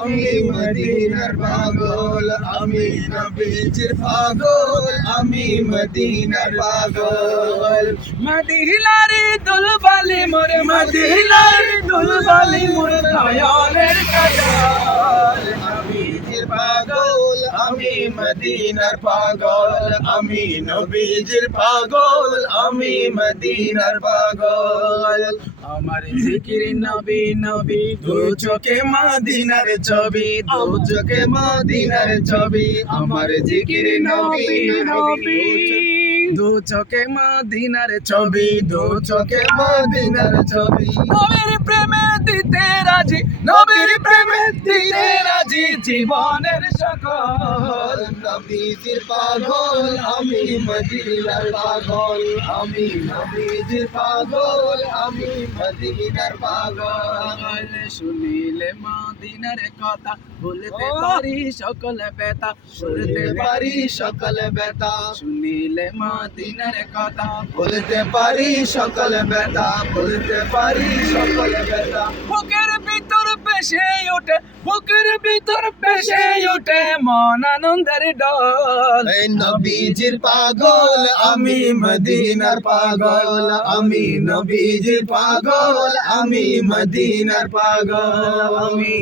আমি মদিনার পাগল, আমি নবীজির পাগল, আমি মদিনার পাগল। মদিনার দুলবালি মোর, মদিনার দুলবালি মোর নয়নের কাজল। নবীজির পাগল, আমি মদিনার পাগল, আমি নবীজির পাগল, আমি মদিনার পাগল। আমার জিকির নবী নবী, দু চোখে মদিনার ছবি, দু চোখে মদিনার ছবি। আমার জিকির নবী নবী, দু চোখে মদিনার ছবি, দু চোখে মদিনার ছবি। নবীর প্রেমে দিতে রাজি, নবীর প্রেমে দিতে রাজি জীবনের সকল। নবীজির পাগল, আমি মদিনার পাগল, আমি নবীজির পাগল, আমি মদিনার পাগল। শুনিলে মদিনার কথা, বলতে পারি সকল ব্যথা, বলতে পারি সকল ব্যথা। শুনিলে মদিনার কথা, বলতে পারি সকল ব্যথা, বলতে পারি সকল ব্যথা। বুকের ভিতর ভেসে ওঠে, বুকের ভিতর ভেসে ওঠে মন আনন্দের ডল। এই নবীজির পাগল, আমি মদিনার পাগল, আমি নবীজির পাগল, আমি মদিনার পাগল। আমি